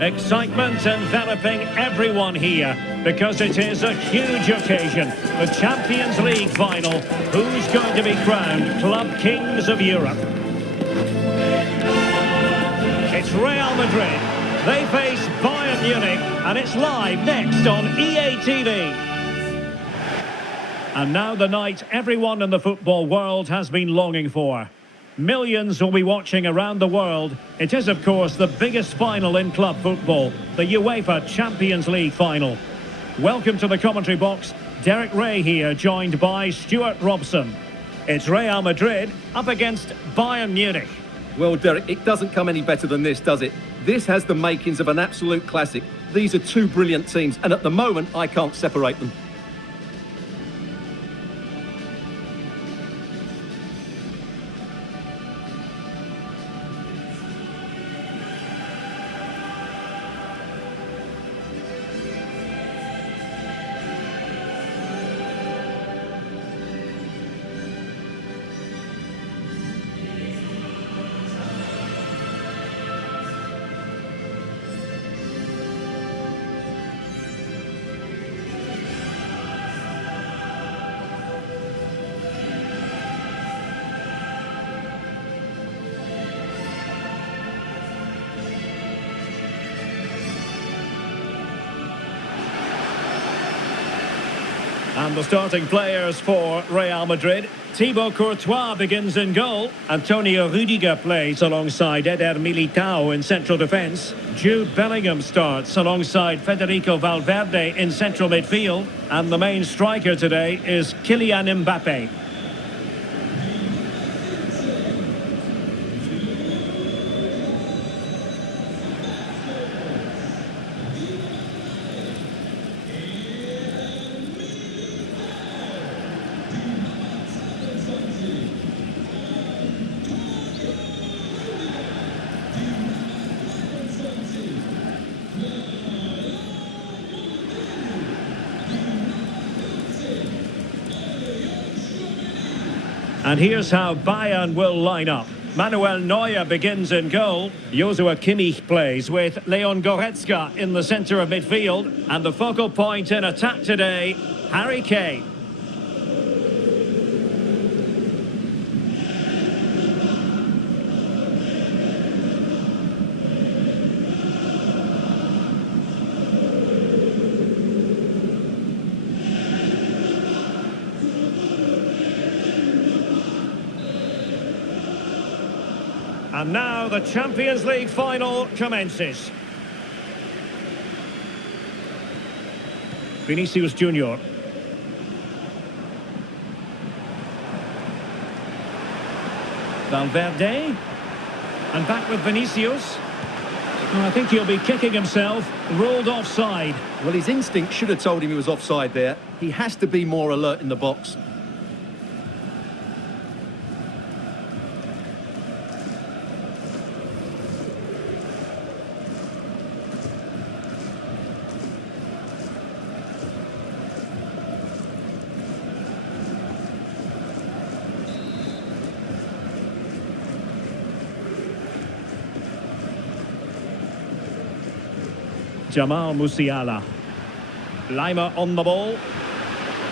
Excitement enveloping everyone here because it is a huge occasion. The Champions League final. Who's going to be crowned Club Kings of Europe? It's Real Madrid. They face Bayern Munich, and it's live next on EA TV. And now the night everyone in the football world has been longing for. Millions will be watching around the world. It is, of course, the biggest final in club football, the UEFA Champions League final. Welcome to the commentary box. Derek Ray here, joined by Stuart Robson. It's Real Madrid up against Bayern Munich. Well, Derek, it doesn't come any better than this, does it? This has the makings of an absolute classic. These are two brilliant teams, and at the moment, I can't separate them. And the starting players for Real Madrid. Thibaut Courtois begins in goal. Antonio Rudiger plays alongside Eder Militao in central defence. Jude Bellingham starts alongside Federico Valverde in central midfield. And the main striker today is Kylian Mbappe. And here's how Bayern will line up. Manuel Neuer begins in goal. Joshua Kimmich plays with Leon Goretzka in the centre of midfield. And the focal point in attack today, Harry Kane. And now the Champions League final commences. Vinicius Junior. Valverde. And back with Vinicius. Oh, I think he'll be kicking himself. Rolled offside. Well, his instinct should have told him he was offside there. He has to be more alert in the box. Jamal Musiala. Lima on the ball.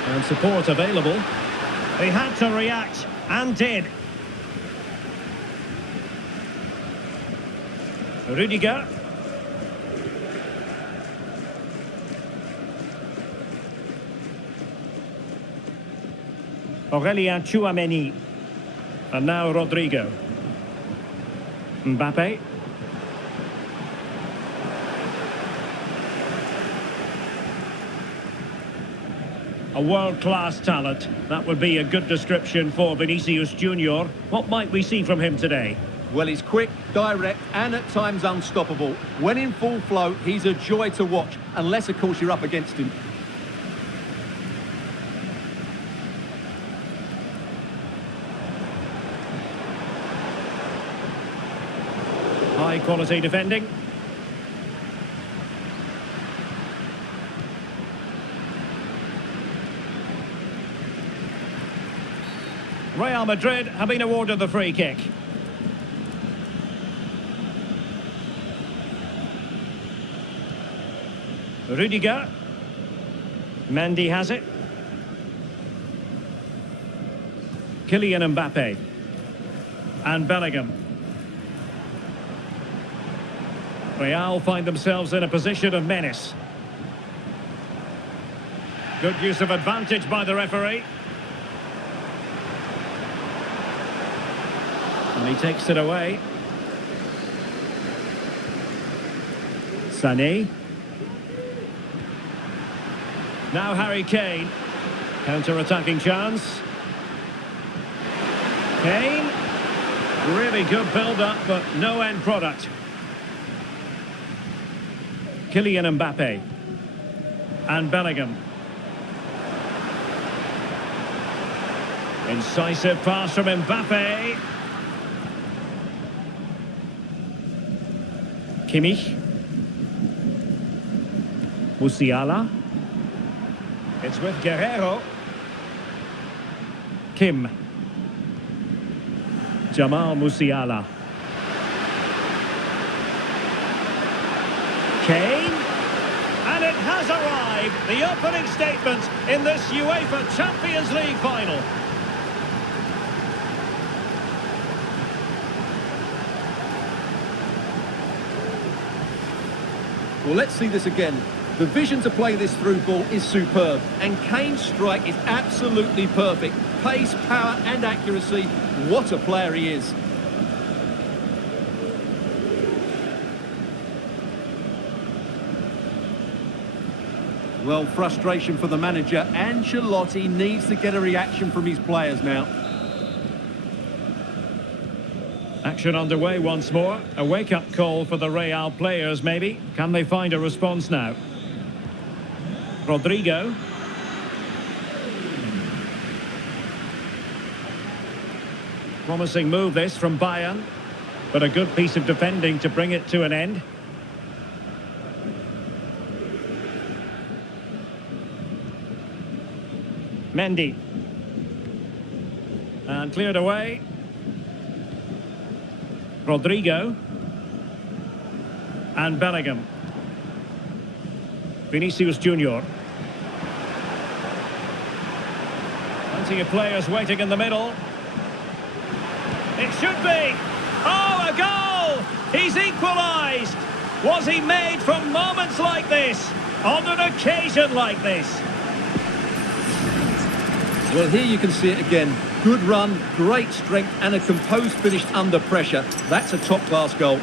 And support available. He had to react, and did. Rudiger. Aurelien Tchouameni. And now Rodrigo. Mbappe. A world-class talent. That would be a good description for Vinicius Junior. What might we see from him today? Well, he's quick, direct, and at times unstoppable. When in full flow, he's a joy to watch, unless, of course, you're up against him. High-quality defending. Real Madrid have been awarded the free kick. Rudiger. Mendy has it. Kylian Mbappe. And Bellingham. Real find themselves in a position of menace. Good use of advantage by the referee. And he takes it away. Sané. Now Harry Kane. Counter-attacking chance. Kane. Really good build-up, but no end product. Kylian Mbappe. And Bellingham. Incisive pass from Mbappe. Kimmich. Musiala. It's with Guerrero. Kim. Jamal Musiala. Kane. And it has arrived. The opening statement in this UEFA Champions League final. Well, let's see this again. The vision to play this through ball is superb, and Kane's strike is absolutely perfect. Pace, power and accuracy. What a player he is. Well, frustration for the manager. Ancelotti needs to get a reaction from his players now. Action underway once more. A wake-up call for the Real players, maybe. Can they find a response now? Rodrigo. Promising move this from Bayern, but a good piece of defending to bring it to an end. Mendy. And cleared away. Rodrigo. And Bellingham. Vinicius Junior. Plenty of players waiting in the middle. It should be. Oh, a goal! He's equalised. Was he made from moments like this? On an occasion like this? Well, here you can see it again. Good run, great strength and a composed finish under pressure. That's a top-class goal.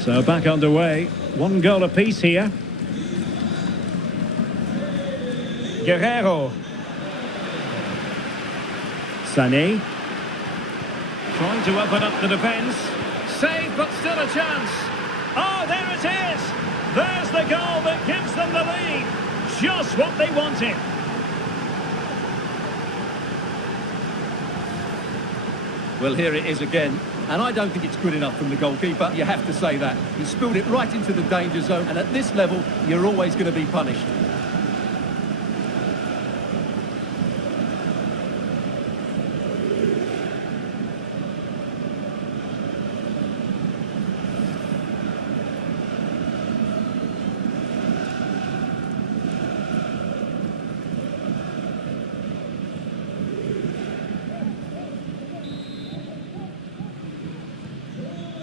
So back underway. One goal apiece here. Guerrero. Sané. Trying to open up the defence. Save, but still a chance. Oh, there it is! There's the goal that gives them the lead. Just what they wanted. Well, here it is again. And I don't think it's good enough from the goalkeeper. You have to say that. He spilled it right into the danger zone. And at this level, you're always going to be punished.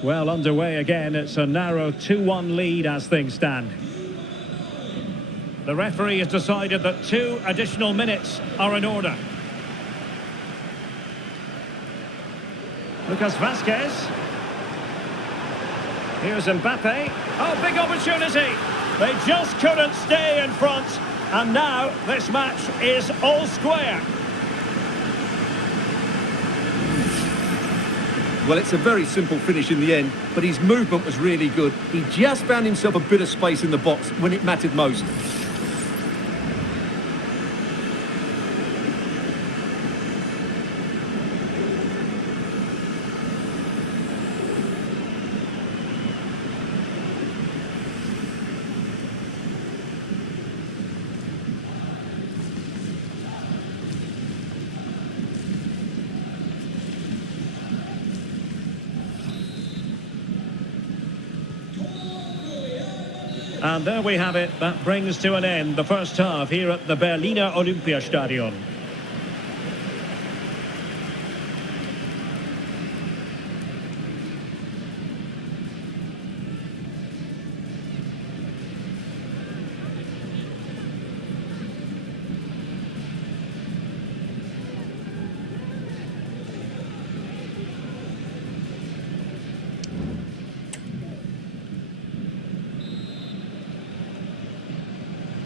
Well, underway again. It's a narrow 2-1 lead as things stand. The referee has decided that 2 additional minutes are in order. Lucas Vazquez. Here's Mbappe. Oh, big opportunity. They just couldn't stay in front. And now this match is all square. Well, it's a very simple finish in the end, but his movement was really good. He just found himself a bit of space in the box when it mattered most. And there we have it. That brings to an end the first half here at the Berliner Olympiastadion.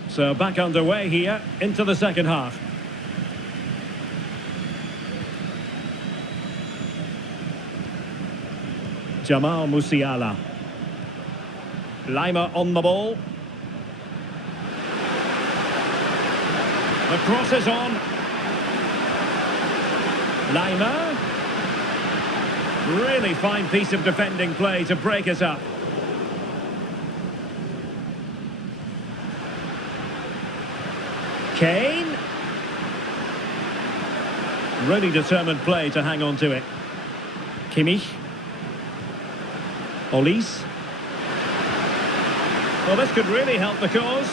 So back underway here into the second half. Jamal Musiala. Lima on the ball. The cross is on. Lima. Really fine piece of defending play to break us up. Kane. Really determined play to hang on to it. Kimmich. Olise. Well, this could really help the cause.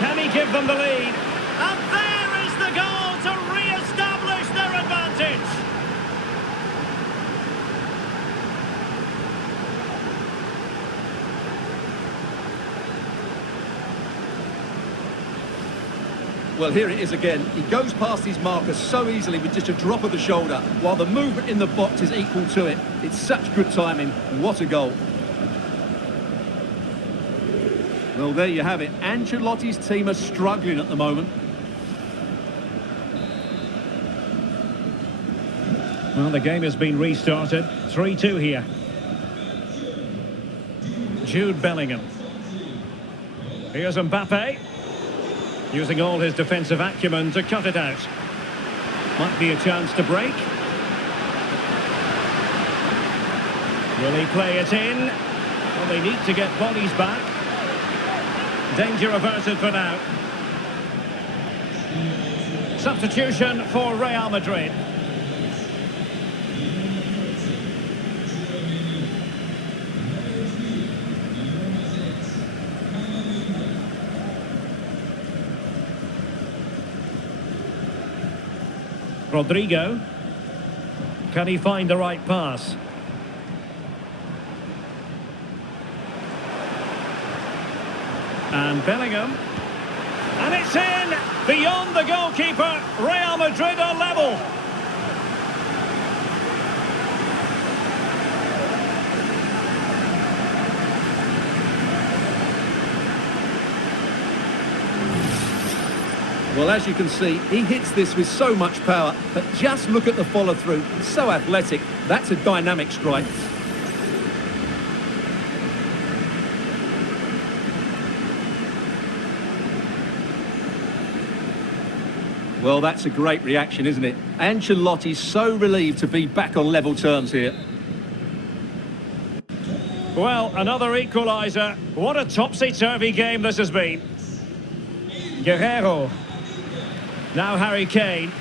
Can he give them the lead? And there is the goal to re-establish their advantage. Well, here it is again. He goes past his marker so easily with just a drop of the shoulder, while the movement in the box is equal to it. It's such good timing. What a goal. Well, there you have it. Ancelotti's team are struggling at the moment. Well, the game has been restarted. 3-2 here. Jude Bellingham. Here's Mbappe. Using all his defensive acumen to cut it out. Might be a chance to break. Will he play it in? Well, they need to get bodies back. Danger averted for now. Substitution for Real Madrid. Rodrigo. Can he find the right pass? And Bellingham. And it's in! Beyond the goalkeeper, Real Madrid are level. Well, as you can see, he hits this with so much power, but just look at the follow-through. So athletic. That's a dynamic strike. Well, that's a great reaction, isn't it? Ancelotti's so relieved to be back on level terms here. Well, another equaliser. What a topsy-turvy game this has been. Guerrero. Now Harry Kane.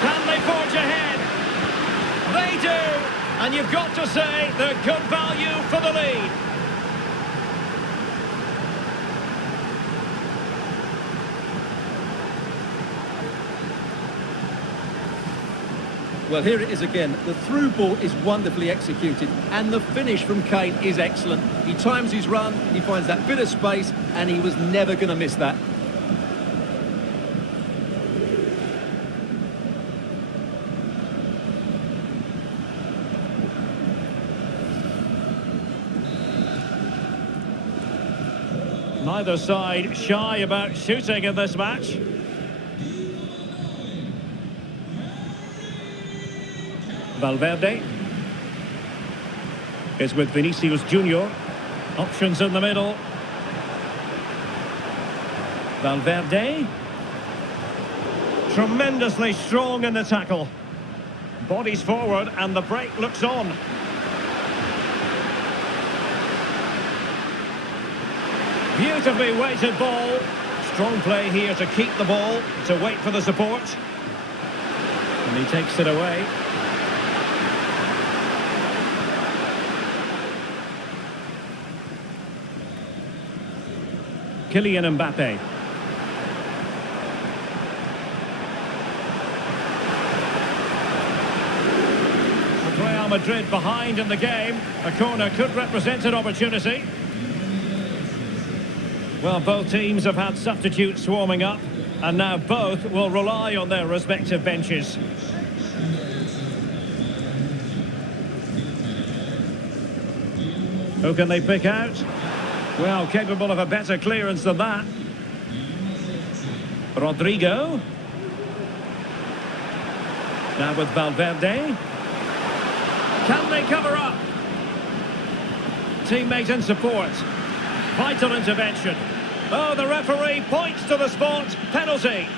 Can they forge ahead? They do! And you've got to say they're good value for the lead. Well, here it is again. The through ball is wonderfully executed, and the finish from Kane is excellent. He times his run, he finds that bit of space, and he was never going to miss that. Neither side shy about shooting in this match. Valverde is with Vinicius Junior. Options in the middle. Valverde. Tremendously strong in the tackle. Bodies forward and the break looks on. Beautifully weighted ball. Strong play here to keep the ball, to wait for the support. And he takes it away. Kylian Mbappe. Real Madrid behind in the game. A corner could represent an opportunity. Well, both teams have had substitutes warming up, and now both will rely on their respective benches. Who can they pick out? Well, capable of a better clearance than that. Rodrigo. Now with Valverde. Can they cover up? Teammate in support. Vital intervention. Oh, the referee points to the spot. Penalty.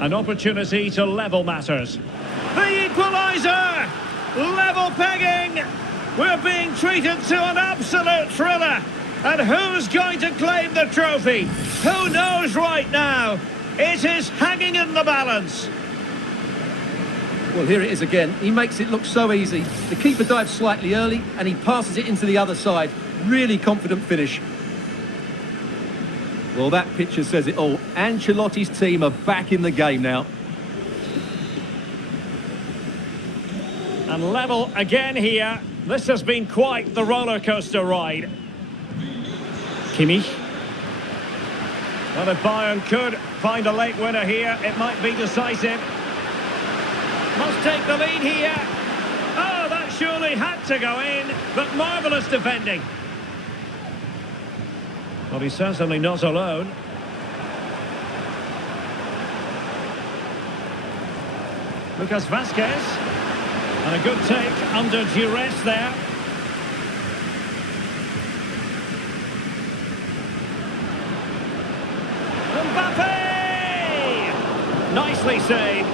An opportunity to level matters. The equaliser! Level pegging! We're being treated to an absolute thriller. And who's going to claim the trophy? Who knows right now? It is hanging in the balance. Well, here it is again. He makes it look so easy. The keeper dives slightly early and he passes it into the other side. Really confident finish. Well, that picture says it all. Ancelotti's team are back in the game now. And level again here. This has been quite the roller coaster ride. Kimmich. Well, if Bayern could find a late winner here, it might be decisive. Must take the lead here. Oh, that surely had to go in, but marvellous defending. Well, he's certainly not alone. Lucas Vazquez. And a good take under duress there. Mbappe! Nicely saved.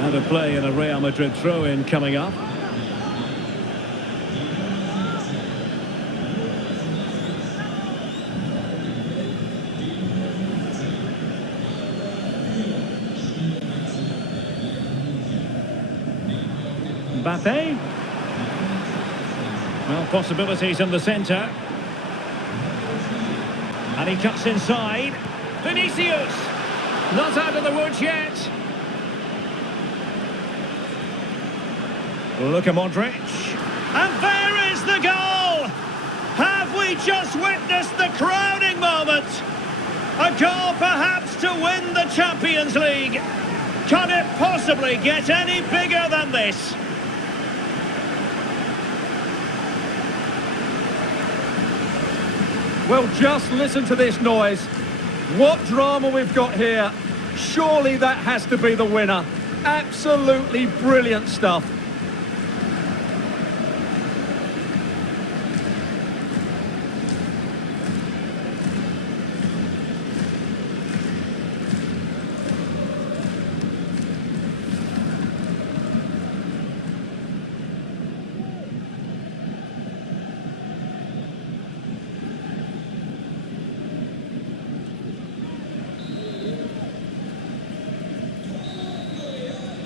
Out of play in a Real Madrid throw-in coming up. Mbappe. Well, possibilities in the centre. And he cuts inside. Vinicius! Not out of the woods yet. Luka Modric. And there is the goal! Have we just witnessed the crowning moment? A goal perhaps to win the Champions League. Can it possibly get any bigger than this? Well, just listen to this noise. What drama we've got here. Surely that has to be the winner. Absolutely brilliant stuff.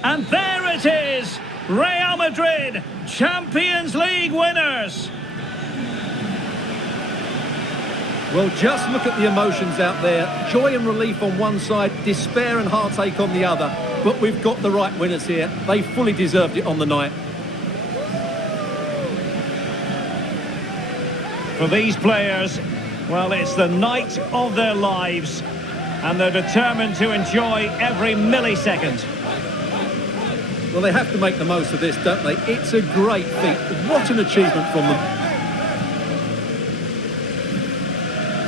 And there it is, Real Madrid, Champions League winners. Well, just look at the emotions out there. Joy and relief on one side, despair and heartache on the other. But we've got the right winners here. They fully deserved it on the night. For these players, well, it's the night of their lives. And they're determined to enjoy every millisecond. Well, they have to make the most of this, don't they? It's a great feat. What an achievement from them.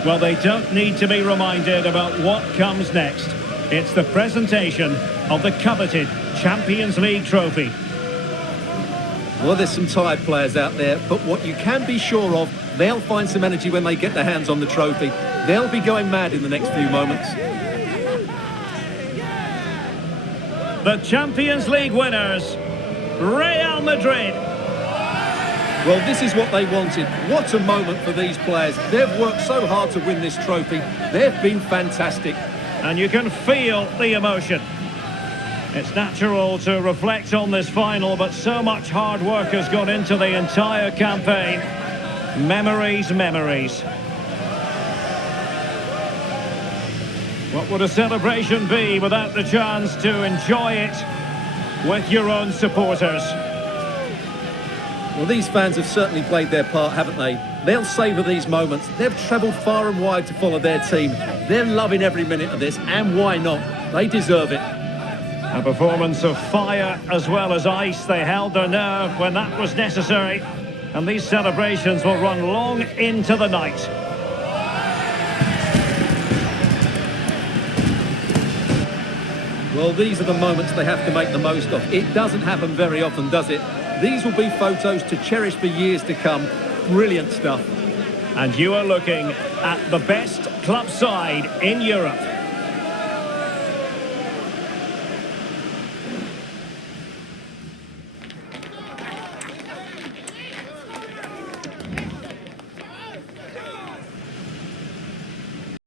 Well, they don't need to be reminded about what comes next. It's the presentation of the coveted Champions League trophy. Well, there's some tired players out there, but what you can be sure of, they'll find some energy when they get their hands on the trophy. They'll be going mad in the next few moments. the Champions League winners, Real Madrid. Well, this is what they wanted. What a moment for these players. They've worked so hard to win this trophy. They've been fantastic. And you can feel the emotion. It's natural to reflect on this final, but so much hard work has gone into the entire campaign. Memories, memories. What would a celebration be without the chance to enjoy it with your own supporters? Well, these fans have certainly played their part, haven't they? They'll savour these moments. They've travelled far and wide to follow their team. They're loving every minute of this, and why not? They deserve it. A performance of fire as well as ice. They held their nerve when that was necessary. And these celebrations will run long into the night. Well, these are the moments they have to make the most of. It doesn't happen very often, does it? These will be photos to cherish for years to come. Brilliant stuff. And you are looking at the best club side in Europe.